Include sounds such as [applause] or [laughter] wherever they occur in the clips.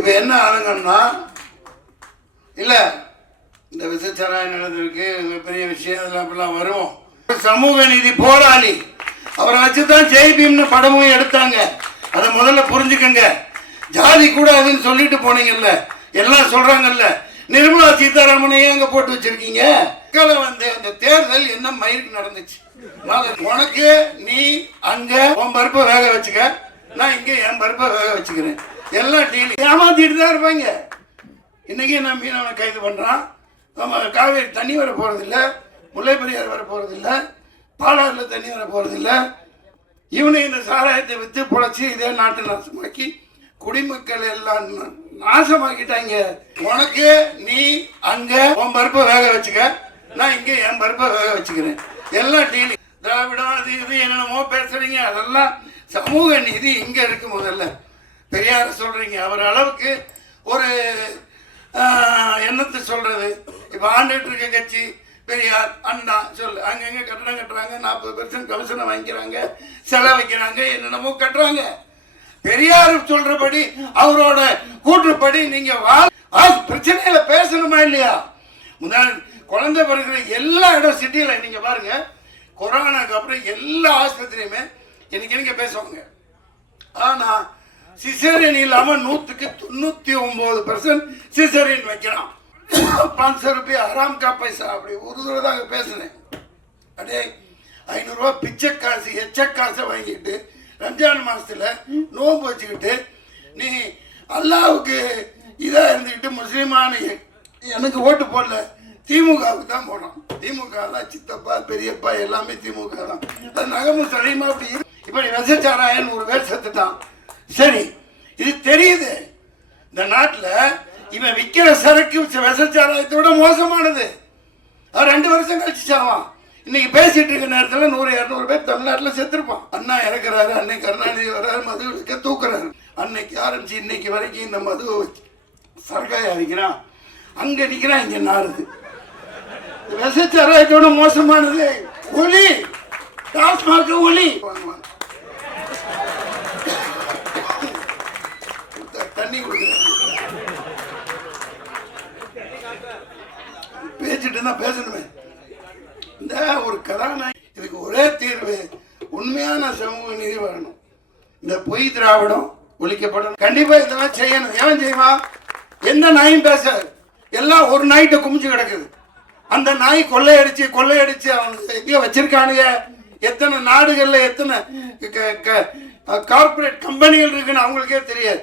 இப்போ என்ன ஆளுங்கன்னா இல்லை இந்த விசச்சாராய நடந்திருக்கு பெரிய விஷயம் அதெல்லாம் அப்படிலாம் வரும். சமூக நீதி போராளி. அவரை வச்சு தான் ஜெய்பீம்னு படமும் எடுத்தாங்க. அதை முதல்ல புரிஞ்சுக்கங்க. ஜாதி கூடாதுன்னு சொல்லிட்டு போனீங்கல்ல. எல்லாம் சொல்றாங்கல்ல. நிர்மலா சீதாராமனையே அங்க போட்டு வச்சிருக்கீங்க? மக்களை வந்து அந்த தேர்தல் என்ன மயிருக்கு நடந்துச்சு? உனக்கு நீ அங்க உன் பருப்பை வேக வச்சுக்க. நான் இங்க என் பருப்பை வேக வச்சுக்கிறேன். எல்லாம் டீல். ஏமாத்திட்டு தான் இருப்பாங்க. இன்றைக்கி நான் மீனவனை கைது பண்ணுறான் நம்ம காவேரி தண்ணி வர போகிறதில்ல முல்லை பெரியார் வர போகிறதில்ல பாலாறுல தண்ணி வர போகிறதில்ல இவனை இந்த சாராயத்தை விற்று பொழைச்சி இதே நாட்டை நாசமாக்கி குடிமக்கள் எல்லாம் நாசமாக்கிட்டாங்க. உனக்கு நீ அங்கே உன் பருப்பை வேக வச்சுக்க. நான் இங்கே என் பருப்பை வேக வச்சுக்கிறேன். எல்லாம் டீல். திராவிடம் அது இது என்னென்னமோ பேசுகிறீங்க அதெல்லாம் சமூக நீதி இங்கே இருக்கு முதல்ல பெரியார் சொல்றீங்க. அவர் அளவுக்கு ஒரு என்னத்தை சொல்றது. இப்ப ஆண்டுகிட்டு இருக்க கட்சி பெரியார் அண்ணா சொல்லு. அங்கங்க கட்டணம் கட்டுறாங்க நாற்பது பெர்சன்ட் கமிஷனை வாங்கிக்கிறாங்க செலவு வைக்கிறாங்க என்னென்னமோ கட்டுறாங்க. பெரியார் சொல்றபடி அவரோட கூற்றுப்படி நீங்க வா- பிரச்சனையில பேசணுமா இல்லையா? முன்னாடி குழந்தை பிறகுற எல்லா இடம் சிட்டியில நீங்க பாருங்க கொரோனாக்கு அப்புறம் எல்லா ஆஸ்பத்திரியுமே இன்னைக்கு நீங்க பேசுவாங்க. ஆனா சிசேரியன் இல்லாம நூத்துக்கு தொண்ணூத்தி ஒன்பது பர்சன்ட் சிசேரியன் வைக்கிறான் பாஞ்சு ரூபாய் ஆறாம் கா பைசா. அப்படி உருதுல தாங்க பேசினேன். அடே ஐநூறுரூவா பிச்சை காசு எச்ச காசை வாங்கிட்டு ரம்ஜான் மாசத்துல நோன்பு வச்சுக்கிட்டு நீ அல்லாவுக்கு இதா இருந்துக்கிட்டு முஸ்லீமான எனக்கு ஓட்டு போடல. திமுகவுக்கு தான் போனோம். திமுக தான் சித்தப்பா பெரியப்பா எல்லாமே திமுக தான். அது நகமும் சளியுமா அப்படி இப்படி விசச்சாராயன் ஒரு பேர் செத்துட்டான். சரி இது தெரியுது. இந்த நாட்டில் இவன் விற்கிற சரக்கு விசச்சாராயத்தை விட மோசமானது. அவர் ரெண்டு வருஷம் கழிச்சு சாவான். இன்னைக்கு பேசிட்டு இருக்க நேரத்தில் நூறு இரநூறு பேர் தமிழ்நாட்டில் செத்துருப்பான். அண்ணா இறக்குறாரு அன்னைக்கு கருணாநிதி வர்றாரு மது தூக்குறாரு. அன்னைக்கு ஆரம்பிச்சு இன்னைக்கு வரைக்கும் இந்த மதுவை வச்சு சரக்காய அடிக்கிறான். அங்கே நிற்கிறான் இங்கே நாருது. விசச்சாராயத்தோட மோசமானது. ஒலி. டாஸ்மாக ஒலி. வாங்குவாங்க. பேசிட்டு பேசணுமே? இந்த ஒரு கதாநாயகி இதுக்கு ஒரே தீர்வு உண்மையான சமூக நிதி வரணும் இந்த பொய் திராவிடம் ஒழிக்கப்படணும். கண்டிப்பா இதெல்லாம் செய்யணும். ஏன் செய்வான் எந்த நாயும் பேசாது எல்லாம் ஒரு நாய்கிட்ட குமிச்சு கிடக்குது. அந்த நாய் கொள்ளையடிச்சு கொள்ளையடிச்சு அவனுக்கு எங்கேயோ வச்சிருக்கானுங்க. எத்தனை நாடுகள்ல எத்தனை கார்பரேட் கம்பெனிகள் இருக்குன்னு அவங்களுக்கே தெரியாது.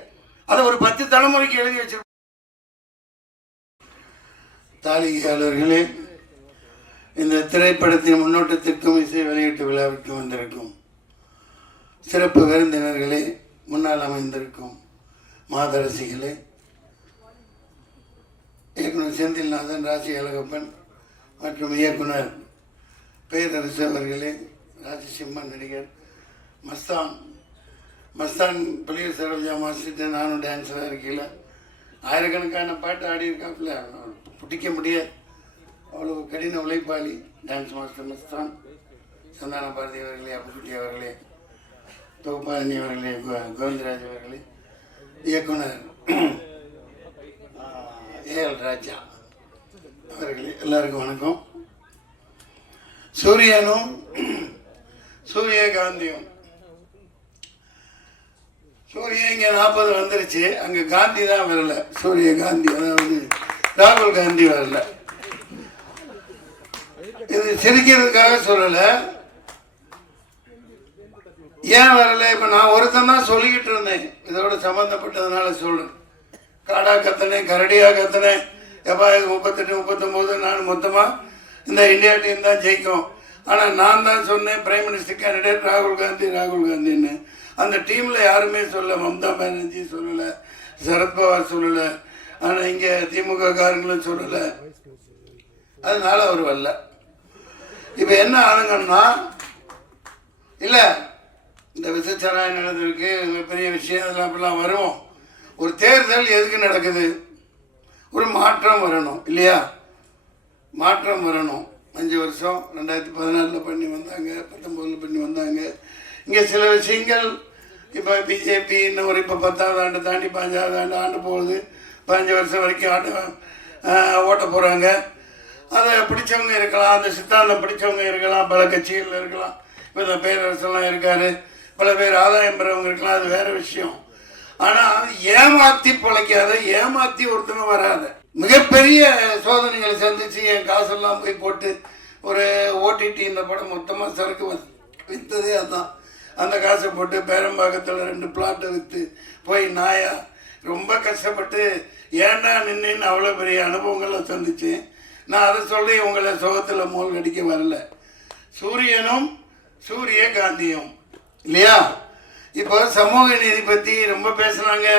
அதை ஒரு பத்து தலைமுறைக்கு எழுதி வச்சிருக்கோம் தாளிகையாளர்களே இந்த திரைப்படத்தின் முன்னோட்டத்திற்கும் இசை வெளியீட்டு விழாவிற்கு வந்திருக்கும் சிறப்பு விருந்தினர்களே முன்னால் அமைந்திருக்கும் மாதரசிகளே இயக்குனர் செந்தில்நாதன் ராசி அழகப்பன் மற்றும் இயக்குனர் பேரரசு அவர்களே ராஜசிம்மன் நடிகர் மஸ்தான். மஸ்தான் பழைய சரோஜா மாஸ்டர் நானும் டான்ஸராக இருக்கையில் ஆயிரக்கணக்கான பாட்டு ஆடி இருக்காப்புல பிடிக்க முடியாது. அவ்வளோ கடின உழைப்பாளி டான்ஸ் மாஸ்டர் மஸ்தான். சந்தான பாரதி அவர்களே அப்புக்குட்டி அவர்களே தொகுப்பாரணி அவர்களே கோ- கோவிந்தராஜ் அவர்களே இயக்குனர் ஏஎல் ராஜா அவர்களே எல்லாருக்கும் வணக்கம். சூரியனும் சூரியகாந்தியும். சூரியன் இங்கே நாற்பது வந்துருச்சு. அங்கே காந்தி தான் வரல. சூரிய காந்தி அதாவது ராகுல் காந்தி வரல. இது சிரிக்கிறதுக்காக சொல்லலை. ஏன் வரல? இப்போ நான் ஒருத்தன் தான் சொல்லிக்கிட்டு இருந்தேன். இதோட சம்மந்தப்பட்டதுனால சொல்லு காடா கத்தனேன் கரடியா கத்தனேன். எப்பா இது முப்பத்தெட்டு முப்பத்தொம்போது நான் மொத்தமாக இந்த இந்தியா டீம் தான் ஜெயிக்கும். ஆனால் நான் தான் சொன்னேன் பிரைம் மினிஸ்டர் கேண்டிடேட் ராகுல் காந்தி ராகுல் காந்தின்னு. அந்த டீமில் யாருமே சொல்ல மம்தா பானர்ஜி சொல்லலை. சரத்பவார் சொல்லலை. ஆனால் இங்கே திமுக காரங்களும் சொல்லலை. அதனால அவர் வரல. இப்போ என்ன ஆளுங்கன்னா இல்லை இந்த விசச்சாராயம் நடந்திருக்கு பெரிய விஷயம் அதெல்லாம் அப்படிலாம் வரும். ஒரு தேர்தல் எதுக்கு நடக்குது? ஒரு மாற்றம் வரணும் இல்லையா? மாற்றம் வரணும். அஞ்சு வருஷம் ரெண்டாயிரத்தி பதினாலில் பண்ணி வந்தாங்க பத்தொம்போதில் பண்ணி வந்தாங்க. இங்கே சில விஷயங்கள் இப்போ பிஜேபி இன்னும் ஒரு இப்போ பத்தாவது ஆண்டு தாண்டி பதினஞ்சாவது ஆண்டு ஆண்டு போகுது. பதினஞ்சு வருஷம் வரைக்கும் ஆட்ட ஓட்ட போகிறாங்க அதை பிடிச்சவங்க இருக்கலாம் அந்த சித்தாந்தம் பிடிச்சவங்க இருக்கலாம் பல கட்சிகள் இருக்கலாம் இப்போ இந்த பேரரசெல்லாம் இருக்கார் பல பேர் ஆதாயம் பெறவங்க இருக்கலாம் அது வேறு விஷயம். ஆனால் ஏமாற்றி பிழைக்காத ஏமாற்றி ஒருத்தங்க வராத. மிகப்பெரிய சோதனைகளை சந்தித்து என் காசெல்லாம் போய் போட்டு ஒரு ஓடிடி இந்த படம் மொத்தமாக சரக்கு விற்றதே அதுதான் அந்த காசை போட்டு பேரம்பாக்கத்தில் ரெண்டு பிளாட்டை விற்று போய் நாயா ரொம்ப கஷ்டப்பட்டு ஏன்டா நின்றுன்னு அவ்வளோ பெரிய அனுபவங்களை சந்தித்தேன் நான் அதை சொல்லி உங்களை சுகத்தில் மூழ்கடிக்க வரல. சூரியனும் சூரிய காந்தியும். இல்லையா? இப்போ சமூக நீதி பற்றி ரொம்ப பேசுனாங்க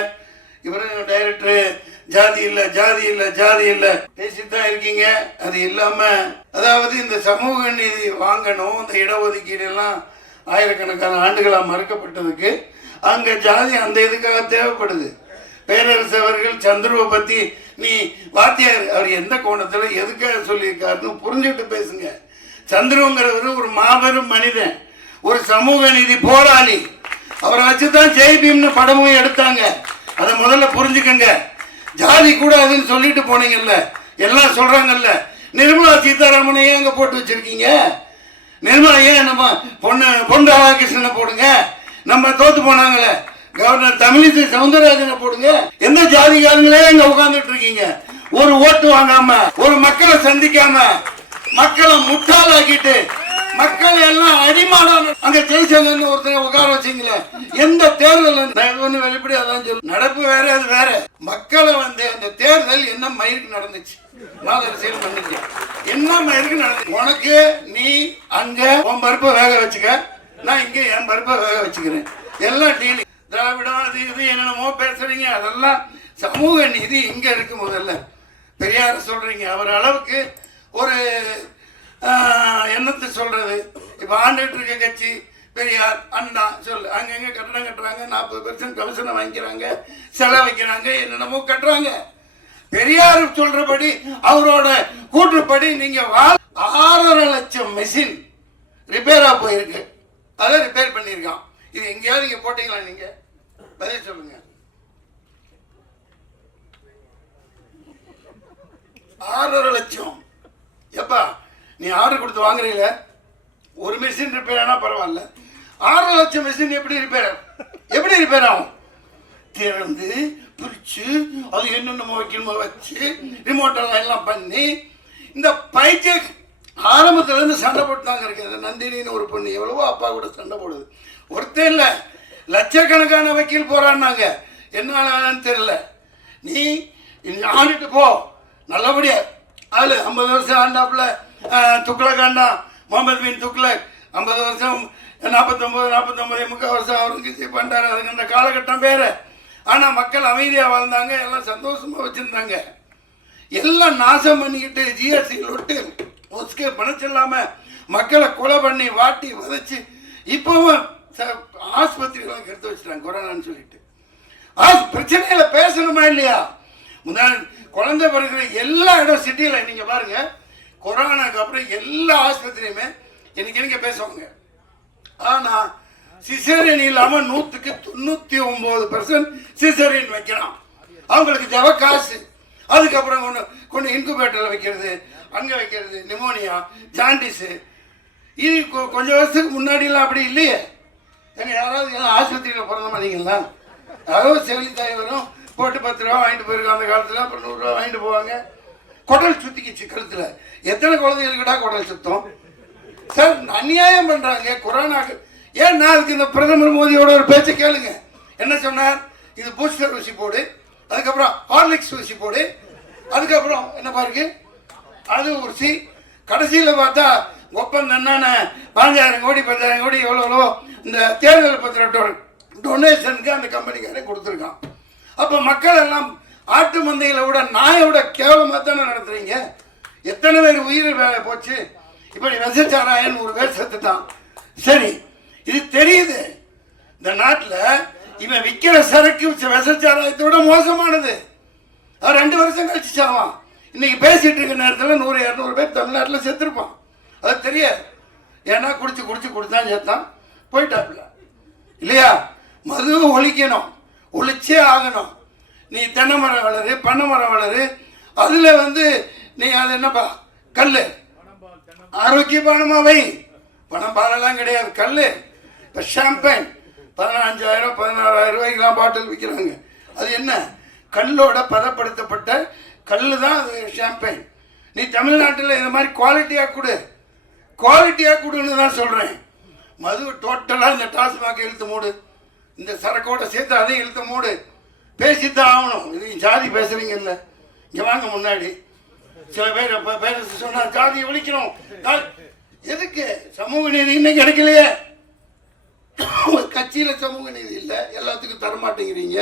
இவரு டைரக்டர் ஜாதி இல்லை ஜாதி இல்லை ஜாதி இல்லை. பேசிட்டு தான் இருக்கீங்க. அது இல்லாமல் அதாவது இந்த சமூக நீதி வாங்கணும் இந்த இடஒதுக்கீடு எல்லாம் ஆயிரக்கணக்கான ஆண்டுகளாக மறுக்கப்பட்டதுக்கு அங்கே ஜாதி அந்த இதுக்காக தேவைப்படுது. பேரரசு அவர்கள் சந்துருவை பற்றி நீ வாத்தியார் அவர் எந்த கோணத்தில் எதுக்காக சொல்லியிருக்காருன்னு புரிஞ்சுட்டு பேசுங்க. சந்துருங்கிறவர் ஒரு மாபெரும் மனிதன் ஒரு சமூக நீதி போராளி. அவரை வச்சு தான் ஜெய் பீம்னு படமும் எடுத்தாங்க. அதை முதல்ல புரிஞ்சுக்கங்க. ஜாதி கூடாதுன்னு சொல்லிட்டு போனீங்கல்ல எல்லாம் சொல்றாங்கல்ல. நிர்மலா சீதாராமனை ஏன் அங்க போட்டு வச்சிருக்கீங்க? நிர்மலா ஏன் நம்ம பொண்ணு பொன் ராதாகிருஷ்ணனை போடுங்க? நம்ம தோத்து போனாங்களே. கவர்னர் தமிழிசை சவுந்தரராஜனை போடுங்க. எந்த ஜாதிகாரங்களே இங்க உட்கார்ந்துட்டு இருக்கீங்க? ஒரு ஓட்டு வாங்காம ஒரு மக்களை சந்திக்காம மக்களை முட்டாளாக்கிட்டு மக்கள் எல்லாம் அடிமாடான அங்க ஜெயிச்சங்கன்னு ஒருத்தங்க உட்கார வச்சீங்களே எந்த தேர்தல் நான் ஒண்ணு வெளிப்படி சொல்லு நடப்பு வேற அது வேற. மக்களை வந்து அந்த தேர்தல் என்ன மயிருக்கு நடந்துச்சு? மாதரசியல் பண்ணுச்சு என்ன மயிருக்கு நடந்துச்சு? உனக்கு நீ அங்க உன் பருப்பை வேக வச்சுக்க. நான் இங்க என் பருப்பை வேக வச்சுக்கிறேன். எல்லாம் டீலி திராவிடம் அது இது என்னென்னமோ பேசுறீங்க. அதெல்லாம் சமூக நீதி இங்க இருக்கு முதல்ல. பெரியார் சொல்றீங்க. அவர் அளவுக்கு ஒரு என்னத்தை சொல்றது? இப்ப ஆண்டுகிட்டு இருக்க கட்சி பெரியார் அண்ணா சொல்லு. அங்கங்க கட்டணம் கட்டுறாங்க. நாற்பது பெர்சன்ட் கமிஷனை வாங்கிக்கிறாங்க. செலவு வைக்கிறாங்க. என்னென்னமோ கட்டுறாங்க. பெரியார் சொல்றபடி அவரோட கூற்றுப்படி நீங்க வா- ஆறரை லட்சம் மெஷின் ரிப்பேரா போயிருக்கு. அதை ரிப்பேர் பண்ணியிருக்கான். இது எங்கேயாவது நீங்க போட்டீங்களா நீங்க? பதில் சொல்லுங்க. ஆறரை லட்சம். எப்பா நீ ஆர்டர் கொடுத்து வாங்குறீங்கள? ஒரு மிஷின் ரிப்பேர் ஆனால் பரவாயில்ல. ஆறரை லட்சம் மிஷின் எப்படி ரிப்பேர் எப்படி ரிப்பேர் ஆகும்? திறந்து பிரிச்சு அது என்னென்னமோ வைக்கணுமோ வச்சு ரிமோட் எல்லாம் எல்லாம் பண்ணி இந்த பைஜெக் ஆரம்பத்துல இருந்து சண்டை போட்டுதாங்க இருக்கு அந்த நந்தினின்னு ஒரு பொண்ணு எவ்வளவோ அப்பா கூட சண்டை போடுது. ஒருத்தர் இல்லை. லட்சக்கணக்கான வக்கீல் போறான்னாங்க. என்னன்னு தெரியல. நீ ஆண்டுட்டு போ. நல்லபடியா. அதில் ஐம்பது வருஷம் ஆண்டாப்புல துக்ளக் ஆண்டா முகமது பின் துக்ளக் ஐம்பது வருஷம் நாற்பத்தொம்பது நாற்பத்தொம்பது முக்கால் வருஷம் அவருக்கு பண்ணார் அதுக்கு அந்த காலகட்டம் வேறு. ஆனால் மக்கள் அமைதியாக வாழ்ந்தாங்க எல்லாம் சந்தோஷமாக வச்சுருந்தாங்க. எல்லாம் நாசம் பண்ணிக்கிட்டு ஜிஎஸ்டி விட்டு ஒஸ்கே பணச்சில்லாம மக்களை கொலை பண்ணி வாட்டி வதச்சி இப்போவும் ச- ஆஸ்பத்திரிகளை கெடுத்து வச்சுட்டாங்க கொரோனான்னு சொல்லிட்டு. ஆஸ் பிரச்சனையில பேசணுமா இல்லையா? முன்னாடி குழந்தை பிறகுற எல்லா இடம் சிட்டியில் நீங்க பாருங்க கொரோனாக்கு அப்புறம் எல்லா ஆஸ்பத்திரியுமே இன்னைக்கு நீங்கள் பேசுவாங்க. ஆனா சிசேரியன் இல்லாம நூத்துக்கு தொண்ணூத்தி ஒன்பது பர்சன்ட் சிசேரியன் வைக்கிறான். அவங்களுக்கு ஜவ காசு. அதுக்கப்புறம் கொண்டு கொண்டு இன்குபேட்டரில் வைக்கிறது அங்கே வைக்கிறது நிமோனியா ஜாண்டிஸு இது கொ- கொஞ்சம் வருஷத்துக்கு முன்னாடிலாம் அப்படி இல்லையே? ஏங்க யாராவது எல்லாம் ஆஸ்பத்திரியில் பிறந்த மாதிரிங்களா அதாவது செவிலி வரும் போட்டு பத்து ரூபா வாங்கிட்டு போயிருக்கோம் அந்த காலத்தில் அப்புறம் நூறுரூவா வாங்கிட்டு போவாங்க. குடல் சுத்திக்கிச்சு கழுத்தில். எத்தனை குழந்தைகளுக்குடா குடல் சுத்தம்? சார் அநியாயம் பண்ணுறாங்க கொரோனாக்கு ஏன் நான் அதுக்கு இந்த பிரதமர் மோடியோட ஒரு பேச்சை கேளுங்க. என்ன சொன்னார்? இது பூஸ்டர் ஊசி போடு அதுக்கப்புறம் ஹார்லிக்ஸ் ஊசி போடு அதுக்கப்புறம் என்ன பாருங்க அது ஊசி. கடைசியில் பார்த்தா ஒப்பந்தம் என்னென்ன? பதினஞ்சாயிரம் கோடி பத்தாயிரம் கோடி எவ்வளோ எவ்வளோ இந்த தேர்தல் பத்திர டொனேஷனுக்கு அந்த கம்பெனிக்காரன் கொடுத்துருக்கான். அப்போ மக்கள் எல்லாம் ஆட்டு மந்தைகளை விட நாயை விட கேவலமாக தானே நடத்துறீங்க? எத்தனை பேர் உயிர் வேலை போச்சு? இப்படி விசச்சாராயன் ஒரு பேர் செத்துட்டான். சரி இது தெரியுது. இந்த நாட்டில் இவன் விற்கிற சரக்கு விசச்சாராயத்தை விட மோசமானது. அவர் ரெண்டு வருஷம் கழிச்சு சாவான். இன்னைக்கு பேசிட்டு இருக்க நேரத்தில் நூறு இரநூறு பேர் தமிழ்நாட்டில் செத்துருப்பான். அது தெரியாது. ஏன்னா குடிச்சு குடிச்சு குடிச்சான் சேர்த்தான் போயிட்டாப்புல. இல்லையா? மதுவும் ஒழிக்கணும். ஒழிச்சே ஆகணும். நீ தென்னை மரம் வளரு பண்ணை மரம் வளரு. அதில் வந்து நீ அது என்னப்பா? கல் ஆரோக்கியமானமா வை. பணம் பாலெல்லாம் கிடையாது. கல் இப்போ ஷாம்பைன் பதினஞ்சாயிரம் பதினாறாயிரம் ரூபாய்க்குலாம் பாட்டில் விற்கிறாங்க அது என்ன? கல்லோட பதப்படுத்தப்பட்ட கல் தான் அது ஷாம்பைன் நீ தமிழ்நாட்டில் இந்த மாதிரி குவாலிட்டியாக கொடு. குவாலிட்டியாக கொடுன்னு தான் சொல்கிறேன் மது டோட்டலாக இந்த டாஸ்மாக் இழுத்து மூடு. இந்த சரக்கோட சேர்த்து அதையும் இழுத்து மூடு. பேசித்தான் ஆகணும். இது ஜாதி பேசுறீங்கல்ல இங்கே வாங்க முன்னாடி. சில பேர் இப்போ பேர் ஜாதியை ஒழிக்கணும். எதுக்கு? சமூக நீதி இன்னும் கிடைக்கலையே. ஒரு கட்சியில் சமூக நீதி இல்லை. எல்லாத்துக்கும் தர மாட்டேங்கிறீங்க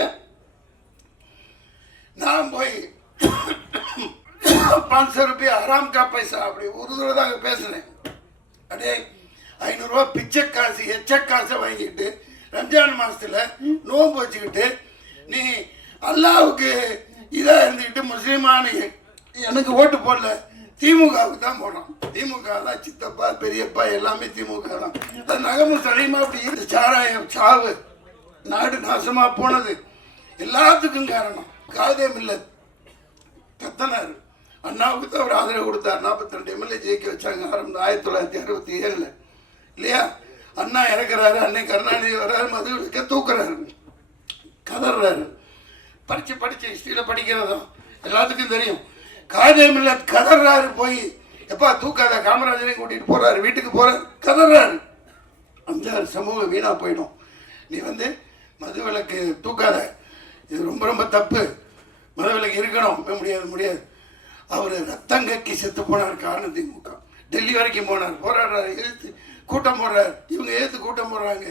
நான் போய் [coughs] பாஞ்சு ரூபாய் ஆறாம் கா பைசா அப்படி ஒரு தடவை தான் பேசுனேன். அடே ஐநூறுரூவா பிச்சை காசு எச்ச காசை வாங்கிட்டு ரம்ஜான் மாதத்தில் நோன்பு வச்சுக்கிட்டு நீ அல்லாவுக்கு இதாக இருந்துக்கிட்டு முஸ்லீமான எனக்கு ஓட்டு போடல. திமுகவுக்கு தான் போனோம் திமுக தான் சித்தப்பா பெரியப்பா எல்லாமே திமுக தான். அது நகமும் சடையுமா அப்படி இருந்து சாராயம் சாவு நாடு நாசமாக போனது. எல்லாத்துக்கும் காரணம். காதே மில்ல கத்தனார். அண்ணாவுக்கு தான் அவர் ஆதரவு கொடுத்தார். நாற்பத்தி ரெண்டு எம்எல்ஏ ஜெயிக்க வச்சாங்க. ஆரம்பம் ஆயிரத்தி தொள்ளாயிரத்தி அறுபத்தி ஏழில். இல்லையா? அண்ணா இறக்குறாரு. அன்னை கருணாநிதி வர்றாரு. மது தூக்குறாரு. கதறாரு. படித்து படித்து ஹிஸ்ட்ரியில் படிக்கிறதும் எல்லாத்துக்கும் தெரியும். காதேமில்ல கதறாரு போய். எப்பா தூக்காத? காமராஜரையும் கூட்டிகிட்டு போகிறாரு வீட்டுக்கு போகிறார் கதறாரு. அஞ்சாறு சமூகம் வீணாக போயிடும். நீ வந்து மது விலக்கு தூக்காத. இது ரொம்ப ரொம்ப தப்பு. மது விலக்கு இருக்கணும். முடியாது முடியாது. அவர் ரத்தம் கக்கி செத்து போனார் காரணம் திமுக. டெல்லி வரைக்கும் போனார். போராடுறாரு எதிர்த்து கூட்டம் போடுறார். இவங்க எதிர்த்து கூட்டம் போடுறாங்க.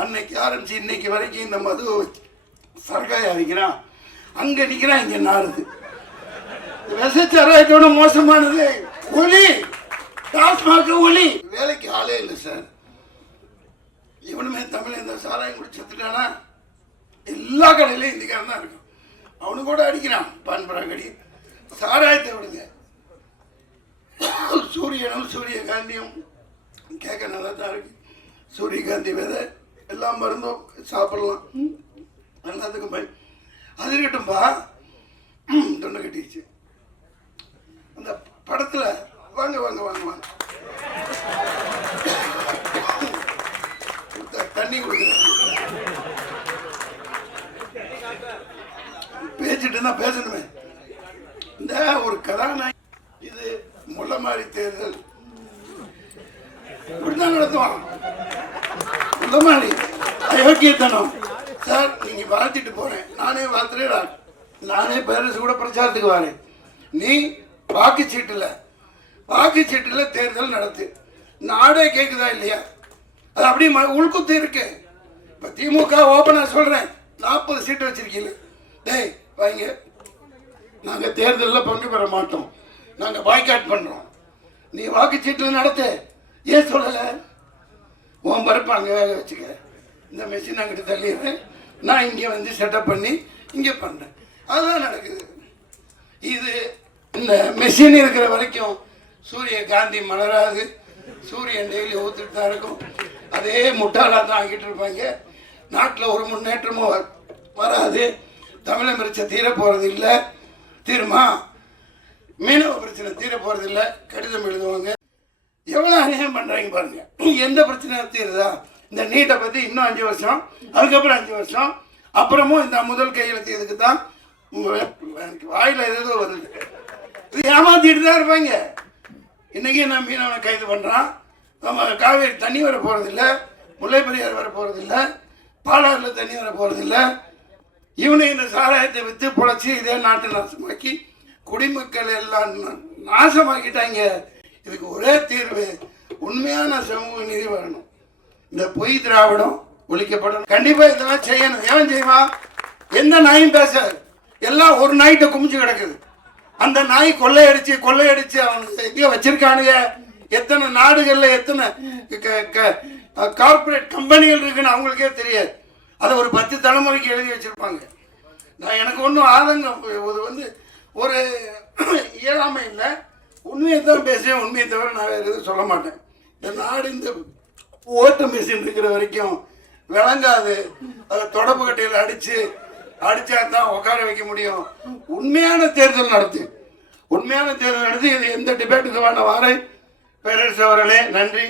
அன்னைக்கு ஆரம்பிச்சு இன்னைக்கு வரைக்கும் இந்த மது சரகாய அடிக்கிறான். அங்கே நிற்கிறான் இங்கே நாறுது விசச்சாராயத்தோட மோசமானது ஒளி. டாஸ்மாக ஒளி. வேலைக்கு ஆளே இல்லை சார். இவனுமே தமிழ் இந்த சாராயம் குடிச்சு செத்துட்டானா? எல்லா கடையிலையும் இந்திக்காரன் தான் இருக்கும் அவனு கூட அடிக்கிறான். பான்பரா கடி சாராயத்தை விடுங்க சூரியனும் சூரியகாந்தியும் கேட்க நல்லா தான் இருக்கு. சூரியகாந்தி விதை எல்லா மருந்தும் சாப்பிடலாம். எல்லாத்துக்கும் பய அது இருக்கட்டும்பா. தொண்டை கட்டிடுச்சு. அந்த படத்தில் வாங்க வாங்க வாங்க வாங்க. தண்ணி கொடுக்குறேன் பேசிட்டு தான் பேசணுமே. இந்த ஒரு கதாநாயகி இது முல்லை மாதிரி தேர்தல். இப்படிதான் நடத்துவான். முல்லை மாதிரி அயோக்கியத்தனம். சார் நீங்க வாழ்த்திட்டு போறேன். நானே வாழ்த்துறேன் நானே. பேரரசு கூட பிரச்சாரத்துக்கு வரேன். நீ வாக்குச்சீட்டுல சீட்டில் தேர்தல் நடத்து. நாடே கேட்குதா இல்லையா? அது அப்படியே ம- உள்குத்து இருக்கு. இப்போ திமுக ஓப்பனாக சொல்கிறேன் நாற்பது சீட்டு வச்சுருக்கீங்க டேய் வாங்க. நாங்கள் தேர்தலில் பங்கு பெற மாட்டோம். நாங்கள் பாய்காட் பண்ணுறோம் நீ வாக்குச்சீட்டில் நடத்து. ஏன் சொல்லலை? உன் பருப்பு அங்கே வேக வச்சுக்க. இந்த மெஷின் அங்கிட்ட தள்ளிடுறேன். நான் இங்கே வந்து செட்டப் பண்ணி இங்கே பண்ணுறேன் அதுதான் நடக்குது. இது இந்த மெஷின் இருக்கிற வரைக்கும் சூரிய காந்தி மலராது. சூரியன் டெய்லி ஊத்துட்டு தான் இருக்கும். அதே முட்டாளாக தான் ஆகிட்டு இருப்பாங்க. நாட்டில் ஒரு முன்னேற்றமும் வராது. தமிழ் மிரிச்ச தீர போகிறது இல்லை. தீருமா? மீனவ பிரச்சனை தீர போகிறதில்ல கடிதம் எழுதுவாங்க. எவ்வளோ அநியாயம் பண்ணுறாங்க பாருங்க. எந்த பிரச்சனையும் தீருதா? இந்த நீட்டை பற்றி இன்னும் அஞ்சு வருஷம் அதுக்கப்புறம் அஞ்சு வருஷம் அப்புறமும் இந்த முதல் கையெழுத்து இதுக்கு தான் எனக்கு வாயில் ஏதோ வருது. இது ஏமாத்திட்டு தான் இருப்பாங்க. இன்றைக்கி நான் மீனவனை கைது பண்ணுறான் நம்ம காவேரி தண்ணி வர போகிறதில்ல முல்லை பெரியார் வர போகிறதில்ல பாலாறில் தண்ணி வர போகிறதில்ல இவனை இந்த சாராயத்தை விற்று பொழைச்சி இதே நாட்டை நாசமாக்கி குடிமக்கள் எல்லாம் நாசமாக்கிட்டாங்க. இதுக்கு ஒரே தீர்வு உண்மையான சமூக நிதி வரணும். இந்த பொய் திராவிடம் ஒழிக்கப்படணும். கண்டிப்பாக இதெல்லாம் செய்யணும். ஏன் செய்வான் எந்த நாயும் பேசாது. எல்லாம் ஒரு நாய்கிட்ட குமிச்சு கிடக்குது. அந்த நாய் கொள்ளையடிச்சு கொள்ளையடிச்சு அவனுக்கு எங்கேயோ வச்சிருக்கானுங்க. எத்தனை நாடுகளில் எத்தனை கார்பரேட் கம்பெனிகள் இருக்குன்னு அவங்களுக்கே தெரியாது. அதை ஒரு பத்து தலைமுறைக்கு எழுதி வச்சுருப்பாங்க. நான் எனக்கு ஒன்றும் ஆதங்கம். இது வந்து ஒரு [clears throat] இயலாமை இல்லை. உண்மையை தான் பேசுவேன். உண்மையை தவிர நான் வேறு எதுவும் சொல்ல மாட்டேன். இந்த நாடு இந்த ஓட்டு மிஷின் இருக்கிற வரைக்கும் விளங்காது. அதை தொடப்பு கட்டையில் அடித்து அடித்தா தான் உட்கார வைக்க முடியும். உண்மையான தேர்தல் நடத்து. உண்மையான தேர்தல் நடத்தி இது எந்த டிபேட்டுக்கு வேணா வாரேன். பேரரசு அவர்களே நன்றி.